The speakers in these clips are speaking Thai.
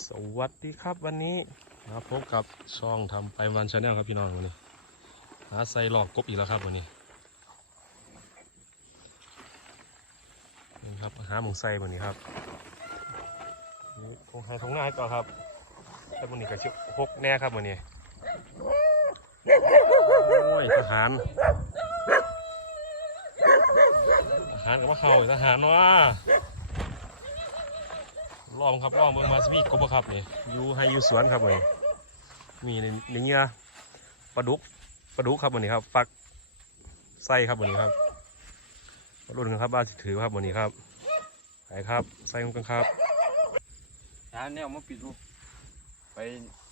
สวัสดีครับวันนี้มาพบกับช่องทำไปวันชาแนลครับพี่น้องวันนี้หาใส่หลอกกบอีกแล้วครับวันนี้นี่ครับหาหมูใส่วันนี้ครับนี่คงให้ทงง่ายต่อครับแต่วันนี้ก็ชิบหกแน่ครับวันนี้โอ้ยทหารทหารกับว่าเขาอีกทหารเนา ลองครับลองเบิ่งมาสมีกบบ่ครับนี่อยู่ให้อยู่สวนครับนี่มีในในเงี้ยปลาดุกปลาดุกครับวันนี้ครับปักไส้ครับวันนี้ครับรุ่นกันครับบ้านสิถือครับวันนี้ครับไปครับใส่กันครับหาแนวมาปิดรูปไป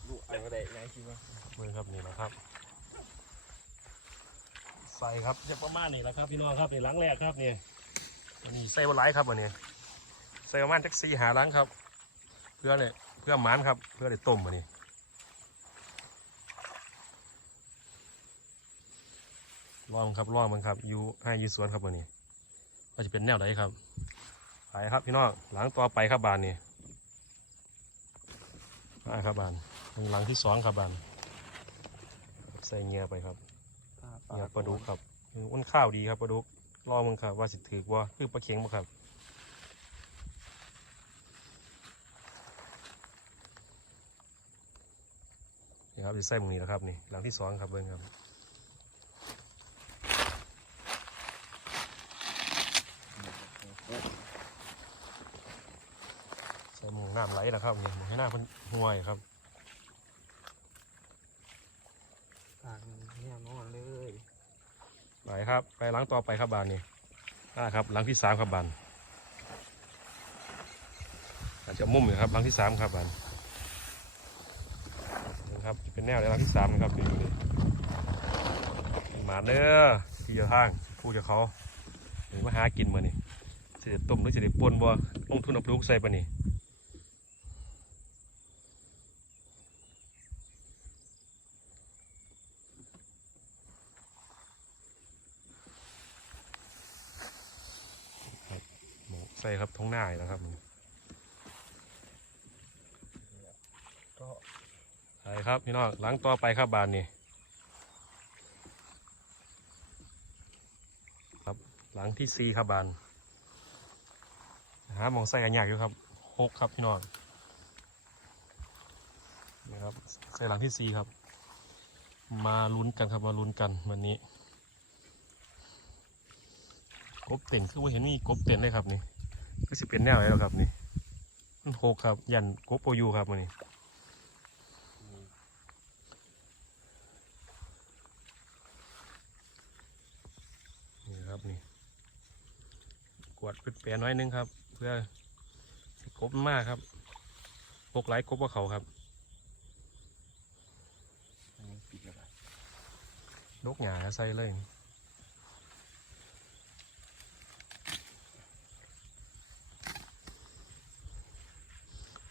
ดูอะไรก็ได้ยังคิดว่าเบิ่งครับนี่นะครับใส่ครับจะประมาณนี้แหละครับพี่น้องครับนี่หลังแรกครับนี่นี่ใส่วันไรครับวันนี้ใส่ประมาณจักสี่หาหลังครับ เพื่อเนี่ยเพื่อหมันครับ เพื่อได้ต้มวันนี้ลองครับลองมันครับอยู่ให้อยูสวนครับวันนี้ว่าจะเป็นแนวไหนครับไปครับพี่น้องหลังต่อไปครับบานนี่ไปครับบานหลังที่สองครับบานใส่เงียไปครับเงียปลาดุกครับอ้วนข้าวดีครับปลาดุกลองมันครับว่าสิถือว่าคือปลาเข็งบ่ครับ นี่ครับจะใส่หมึงนี้นะครับนี่หลังที่สองครับเบิ้งครับใส่หมูน้ำไหลนะครับนี่หมูให้หน้าเพิ่นห่วยครับทางเนี่ยนอนเลยไปครับ ไปหลังต่อไปครับบานนี่อ่าครับหลังที่สามครับบานอาจจะมุ่มอยู่ครับหลังที่สามครับบานนี่ครับเป็ นแนวในหลังที่สามนะครับดูนี่หมาเด้อที่จะทางผู้จะเขาหรือมาหากินมานี่จะได้ต้มหรือจะได้ป่นบ่ลงทุนเอาปลูกใส่ปะนี่หมูใส่ครับท้องหน้าแล้วครับก็ ไปครับพี่น้องหลังต่อไปครับบานนี่ครับหลังที่สี่ครับบานหาหมองใส่กันยากอยู่ครับหกครับพี่น้องนี่ครับใส่หลังที่สี่ครับ มาลุ้นกันครับมาลุ้นกันวันนี้กบเต็นคือว่าเห็นนี่กบเต็นเลยครับนี่คือสิเป็นแนวอะไรแล้วครับนี่มันหกครับ ยันกบโปอยูครับวันนี้ครับนี่ก วดเป็นแปรน้อยนึงครับ เพื่อให้กบมากครับพกไหลายกบว่าเขาครับปิดแล้วนกหงาใส่เลย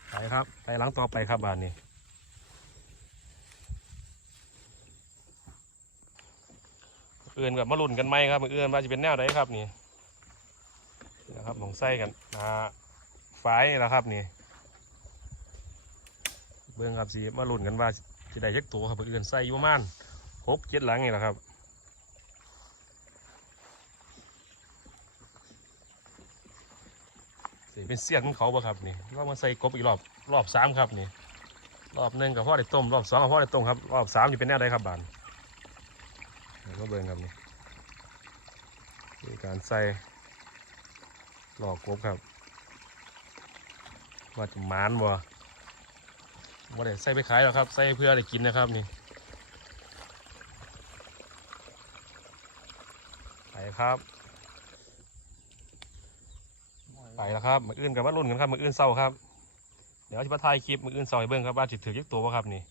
ไปครับ ไปหลังต่อไปครับบานนี้เอื่นกับมาลุ่นกันไหมครับเอื่นว่าจะเป็นแนวไหนครับนี่ นะครับหลงไส้กันอ่าฝายนี่แหละครับนี่ เบื้องครับสีมาลุ่นกันว่าจะได้ยักตัวครับเอื่นไส้อยู่ประมาณหกเจ็ดหลังนี่แหละครับสิเป็นเสี้ยนของเขาปะครับนี่เรามาใส่กบอีกรอบรอบสามครับนี่รอบหนึ่งกับพ่อได้ต้มรอบสองกับพ่อได้ต้มครับรอบสามจะเป็นแนวใดครับบานเดี๋ยวก็เบิ่งครับนี่การใส่ หลอกกบครับ ว่าจะมานบ่บ่ได้ใส่ไปขายหรอกครับ ใส่เพื่อได้กินนะครับนี่ไปครับ ไปแล้วครับมืออื่นกับว่ารุ่นกันครับมืออื่นเศร้าครับเดี๋ยวจะมาถ่ายคลิปมืออื่นเศร้าให้เบิ่งครับว่าจิตถือยักตัวบ่ครับนี่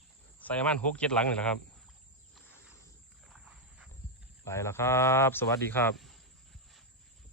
ใส่มันหกเจ็ดหลังนี่แหละครับ ไปแล้วครับ สวัสดีครับ